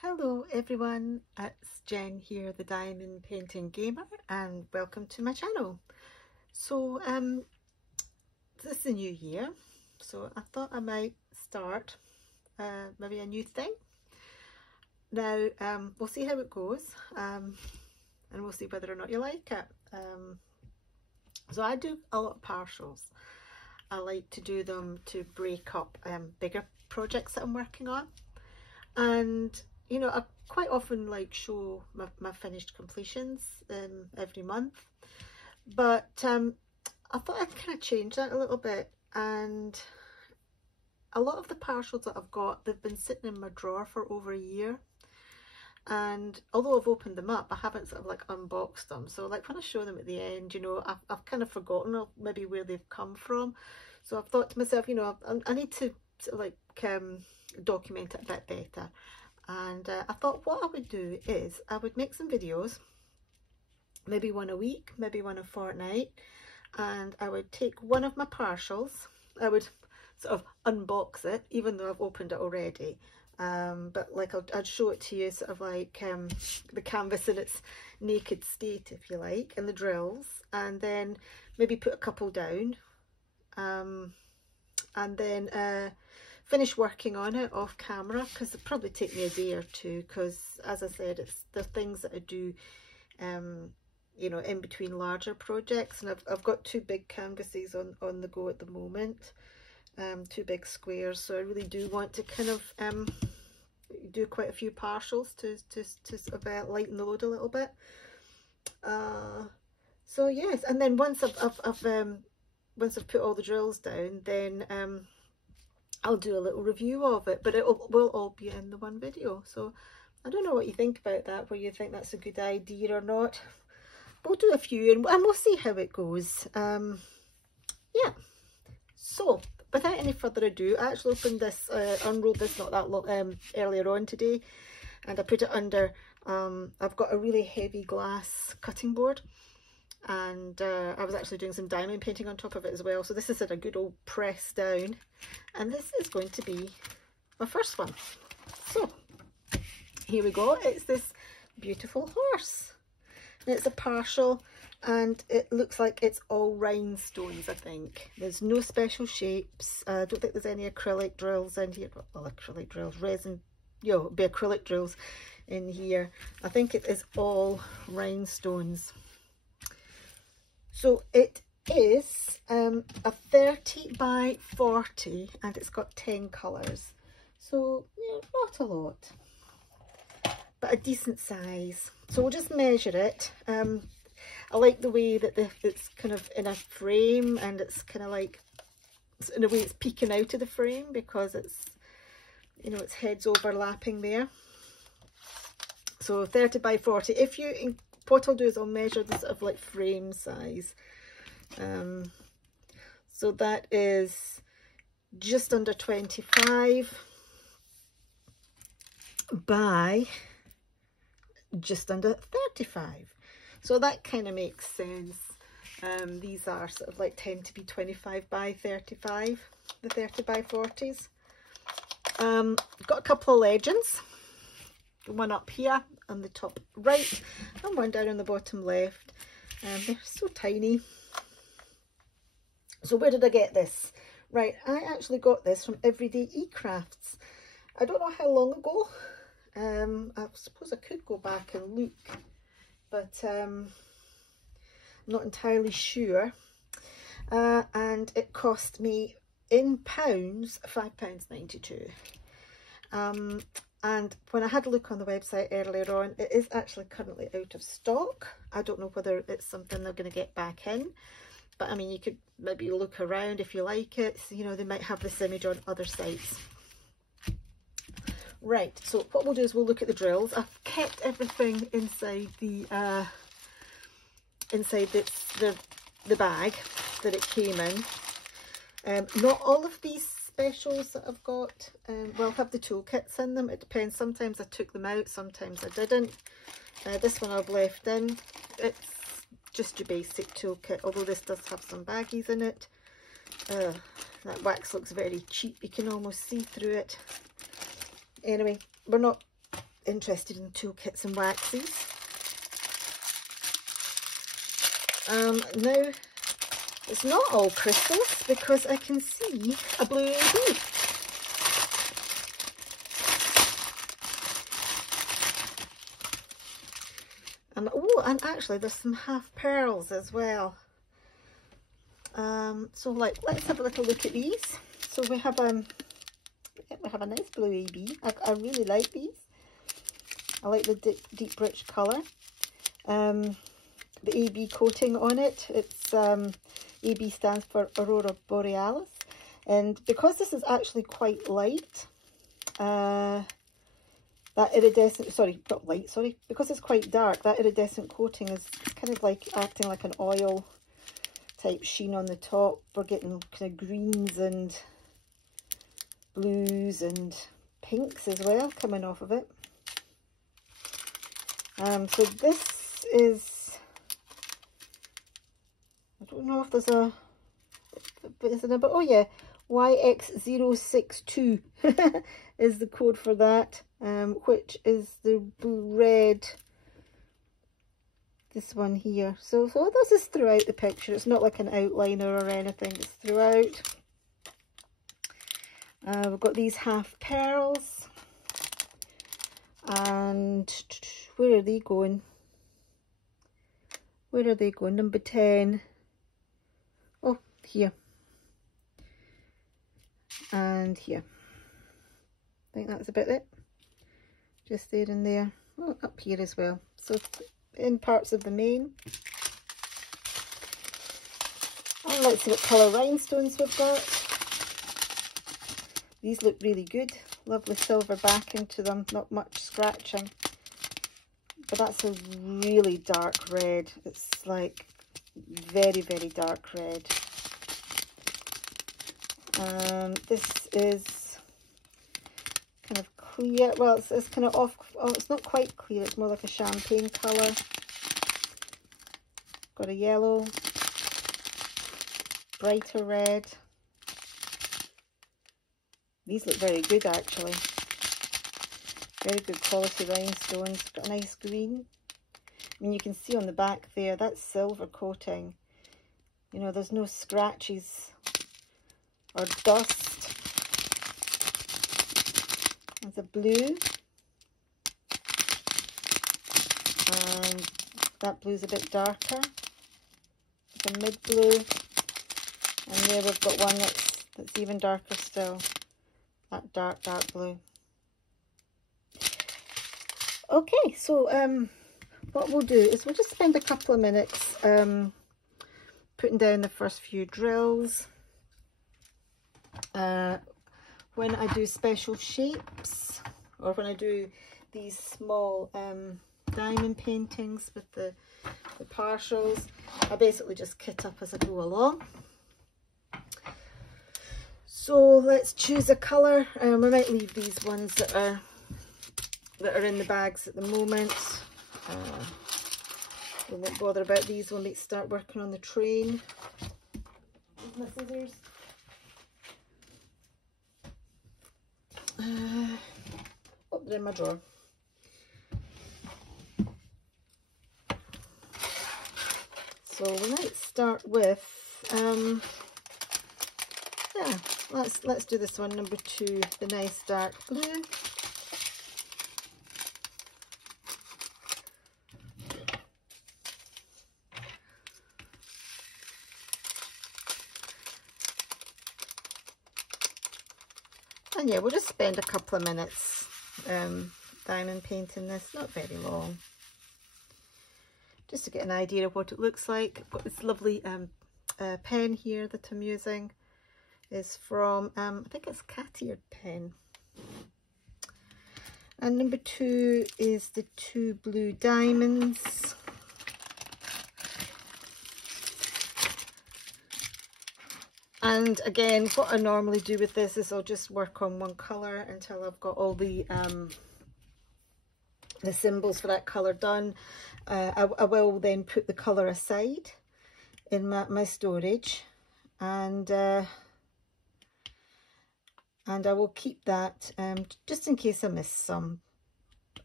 Hello everyone, it's Jen here, the Diamond Painting Gamer, and welcome to my channel. So this is the new year, so I thought I might start maybe a new thing. Now we'll see how it goes, and we'll see whether or not you like it. So I do a lot of partials. I like to do them to break up bigger projects that I'm working on, and you know, I quite often like show my finished completions every month, but I thought I'd kind of change that a little bit. And a lot of the partials that I've got, they've been sitting in my drawer for over a year, and although I've opened them up, I haven't sort of like unboxed them. So like when I show them at the end, you know, I've kind of forgotten maybe where they've come from. So I've thought to myself, you know, I need to sort of like document it a bit better. And I thought what I would do is I would make some videos, maybe one a week, maybe one a fortnight, and I would take one of my partials. I would sort of unbox it, even though I've opened it already, but like I'd show it to you sort of like the canvas in its naked state, if you like, and the drills, and then maybe put a couple down, and then finish working on it off camera, because it'll probably take me a day or two, because as I said, it's the things that I do you know, in between larger projects. And I've got two big canvases on the go at the moment, two big squares, so I really do want to kind of do quite a few partials to sort of lighten the load a little bit. So yes, and then once once I've put all the drills down, then I'll do a little review of it, but will all be in the one video. So I don't know what you think about that, whether you think that's a good idea or not. We'll do a few and we'll see how it goes. Yeah, so without any further ado, I actually opened this, unrolled this not that long earlier on today, and I put it under, I've got a really heavy glass cutting board, and I was actually doing some diamond painting on top of it as well. So this is a good old press down, and this is going to be my first one. So here we go. It's this beautiful horse, and it's a partial, and it looks like it's all rhinestones. I think there's no special shapes. I don't think there's any acrylic drills in here. Well, acrylic drills, resin, you know, it'll be acrylic drills in here. I think it is all rhinestones. So it is a 30 by 40, and it's got 10 colours. So yeah, not a lot, but a decent size. So we'll just measure it. I like the way that it's kind of in a frame, and it's kind of like, in a way it's peeking out of the frame, because it's, you know, its head's overlapping there. So 30 by 40. What I'll do is I'll measure the sort of like frame size. So that is just under 25 by just under 35. So that kind of makes sense. These are sort of like tend to be 25 by 35, the 30 by 40s. Got a couple of legends. One up here on the top right and one down on the bottom left. They're so tiny. So where did I get this? Right, I actually got this from Everyday ECrafts. I don't know how long ago. I suppose I could go back and look, but I'm not entirely sure. And it cost me in pounds £5.92. And when I had a look on the website earlier on, it is actually currently out of stock. I don't know whether it's something they're going to get back in, but I mean, you could maybe look around if you like it. So, you know, they might have this image on other sites. Right, so what we'll do is we'll look at the drills. I've kept everything inside the bag that it came in. Not all of these specials that I've got will have the toolkits in them. It depends. Sometimes I took them out, sometimes I didn't. This one I've left in. It's just your basic toolkit, although this does have some baggies in it. That wax looks very cheap, you can almost see through it. Anyway, we're not interested in toolkits and waxes. Now, it's not all crystals because I can see a blue AB. And oh, and actually there's some half pearls as well. So like, let's have a little look at these. So we have a nice blue AB. I really like these. I like the deep rich colour. The AB coating on it, it's AB stands for Aurora Borealis, and because this is actually quite light, that iridescent, because it's quite dark, that iridescent coating is kind of like acting like an oil type sheen on the top. We're getting kind of greens and blues and pinks as well coming off of it. So this is, I don't know if there's a, but is it a, but oh yeah, YX062 is the code for that, which is the red, this one here. So this is throughout the picture. It's not like an outliner or anything, it's throughout. We've got these half pearls, and where are they going? Where are they going? Number 10. Oh, here. And here. I think that's about it. Just there and there. Oh, up here as well. So in parts of the mane. And let's see what colour rhinestones we've got. These look really good. Lovely silver backing to them. Not much scratching. But that's a really dark red. It's like very, very dark red. This is kind of clear. Well, it's kind of off. Oh, it's not quite clear. It's more like a champagne colour. Got a yellow, brighter red. These look very good actually. Very good quality rhinestones. Got a nice green. I mean, you can see on the back there, that's silver coating. You know, there's no scratches or dust. There's a blue. And that blue's a bit darker. It's a mid blue. And there we've got one that's even darker still. That dark, dark blue. Okay, so what we'll do is we'll just spend a couple of minutes putting down the first few drills. When I do special shapes, or when I do these small diamond paintings with the partials, I basically just kit up as I go along. So let's choose a colour. We might leave these ones that are in the bags at the moment. We won't bother about these when we start working on the train. Where's my scissors? Oh, they're in my drawer. So we might start with yeah, let's do this one, number 2, the nice dark blue. And yeah, we'll just spend a couple of minutes diamond painting this, not very long, just to get an idea of what it looks like. I've got this lovely pen here that I'm using. Is from, I think it's cat-eared pen. And number 2 is the 2 blue diamonds. And again, what I normally do with this is I'll just work on one colour until I've got all the symbols for that colour done. I will then put the colour aside in my storage, and I will keep that just in case I miss some.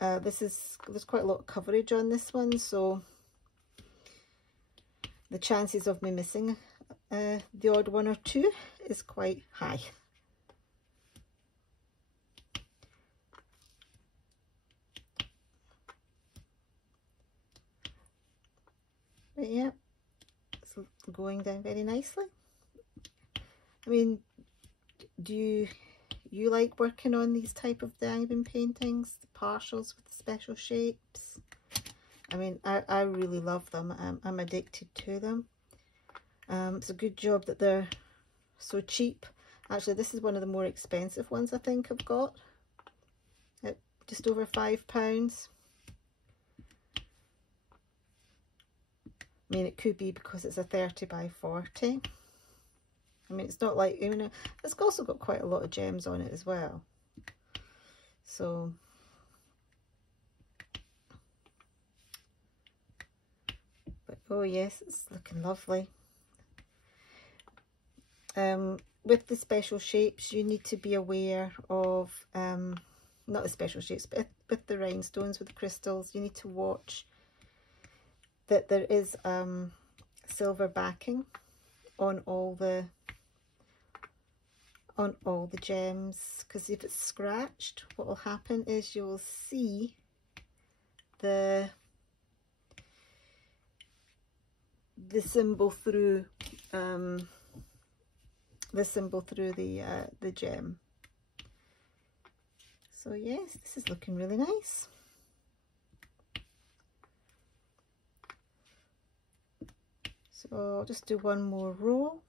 there's quite a lot of coverage on this one, so the chances of me missing the odd one or two is quite high. But yeah, it's going down very nicely. I mean, do you like working on these type of diamond paintings, the partials with the special shapes? I mean, I really love them. I'm addicted to them. It's a good job that they're so cheap. Actually, this is one of the more expensive ones I think I've got, at just over £5. I mean, it could be because it's a 30 by 40. I mean, it's not like, you know, it's also got quite a lot of gems on it as well. So, but oh yes, it's looking lovely. With the special shapes, you need to be aware of, not the special shapes, but with the rhinestones, with the crystals, you need to watch that there is silver backing on all the gems, because if it's scratched, what will happen is you'll see the symbol through the gem. So yes, this is looking really nice. So I'll just do one more row.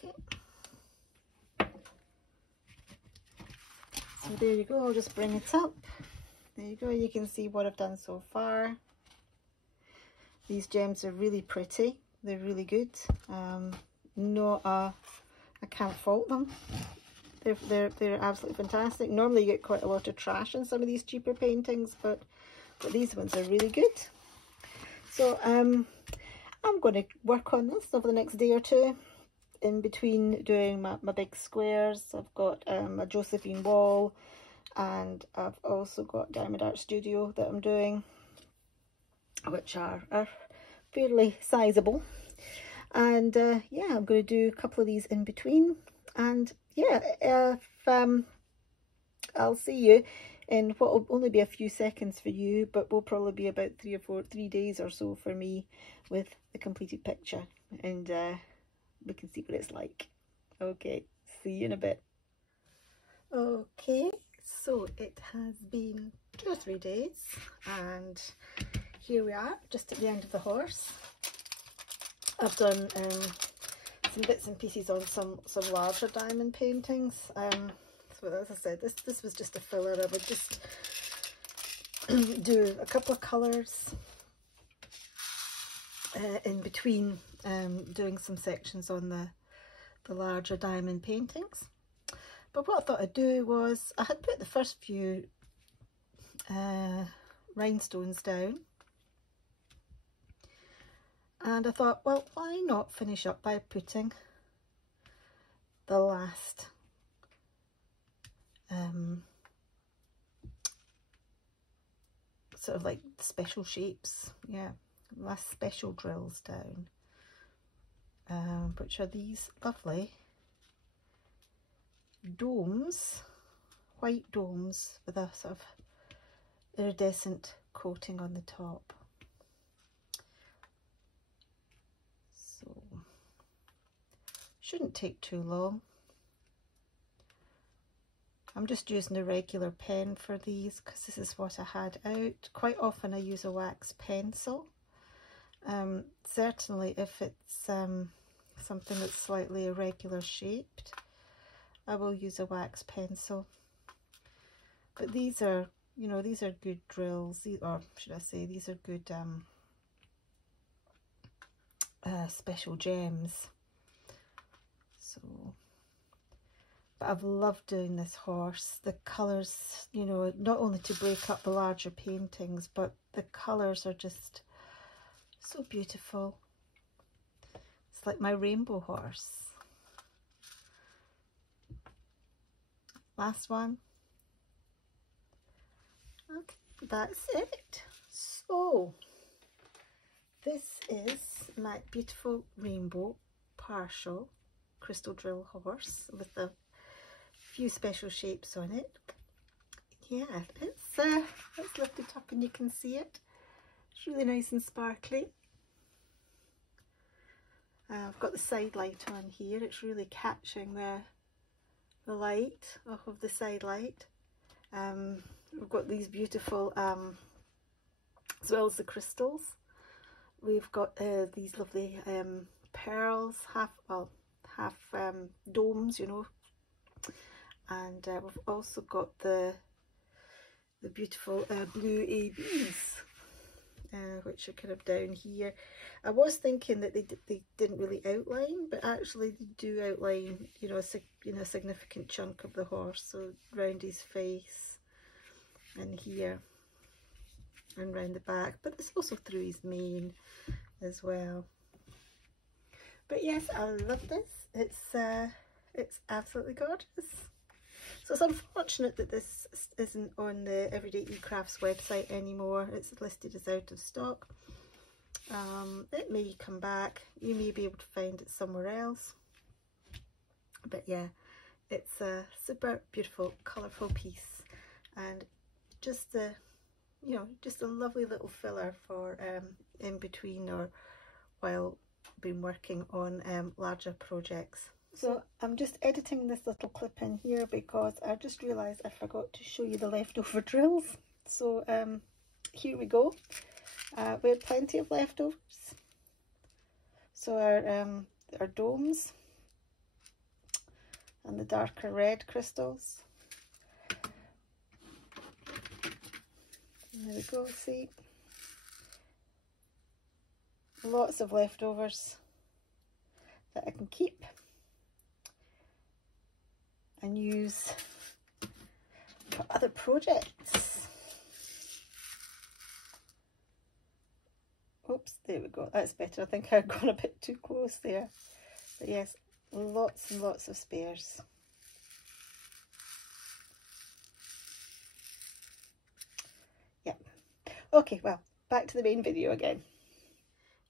Okay. So there you go, I'll just bring it up. There you go, you can see what I've done so far. These gems are really pretty, they're really good. I can't fault them. They're absolutely fantastic. Normally you get quite a lot of trash in some of these cheaper paintings, but these ones are really good. So I'm going to work on this over the next day or two, in between doing my big squares. I've got a Josephine wall, and I've also got Diamond Art Studio that I'm doing, which are fairly sizable. And yeah, I'm going to do a couple of these in between. And yeah, I'll see you in what will only be a few seconds for you, but will probably be about 3 days or so for me with the completed picture, and we can see what it's like. Okay, see you in a bit. Okay, so it has been 2 or 3 days, and here we are, just at the end of the horse. I've done some bits and pieces on some larger diamond paintings. So as I said, this was just a filler. I would just do a couple of colours in between doing some sections on the larger diamond paintings. But what I thought I'd do was, I had put the first few rhinestones down, and I thought, well, why not finish up by putting the last sort of like special shapes, yeah, last special drills down, which are these lovely domes, white domes with a sort of iridescent coating on the top. So shouldn't take too long. I'm just using a regular pen for these because this is what I had out. Quite often I use a wax pencil. Certainly if it's something that's slightly irregular shaped, I will use a wax pencil. But these are, you know, these are good drills, or should I say, these are good special gems. So But I've loved doing this horse. The colours, you know, not only to break up the larger paintings, but the colours are just so beautiful. It's like my rainbow horse. Last one. Okay, that's it. So this is my beautiful rainbow partial crystal drill horse with a few special shapes on it. Yeah, let's lift it up and you can see it. It's really nice and sparkly. I've got the side light on here. It's really catching the light off of the side light. We've got these beautiful, as well as the crystals. We've got these lovely pearls, half domes, you know, and we've also got the beautiful blue ABs, which are kind of down here. I was thinking that they didn't really outline, but actually they do outline, you know, a significant chunk of the horse. So round his face and here and round the back, but it's also through his mane as well. But yes, I love this. It's absolutely gorgeous. So it's unfortunate that this isn't on the Everyday ECrafts website anymore. It's listed as out of stock. It may come back. You may be able to find it somewhere else. But yeah, it's a super beautiful, colourful piece, and just a, you know, just a lovely little filler for in between or while been working on larger projects. So I'm just editing this little clip in here because I just realised I forgot to show you the leftover drills. So here we go. We had plenty of leftovers. So our domes and the darker red crystals. And there we go, see? Lots of leftovers that I can keep and use for other projects. Oops, there we go, that's better. I think I've gone a bit too close there. But yes, lots and lots of spares. Yeah. Okay, well, back to the main video again.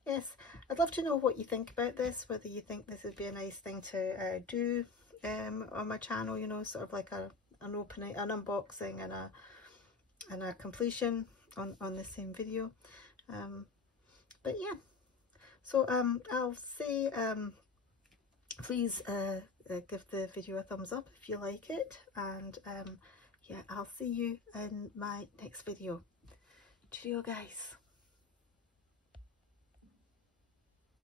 Yes, I'd love to know what you think about this, whether you think this would be a nice thing to do on my channel, you know, sort of like an opening, an unboxing and a completion on the same video. But yeah, so I'll say please give the video a thumbs up if you like it, and yeah, I'll see you in my next video. Cheerio guys.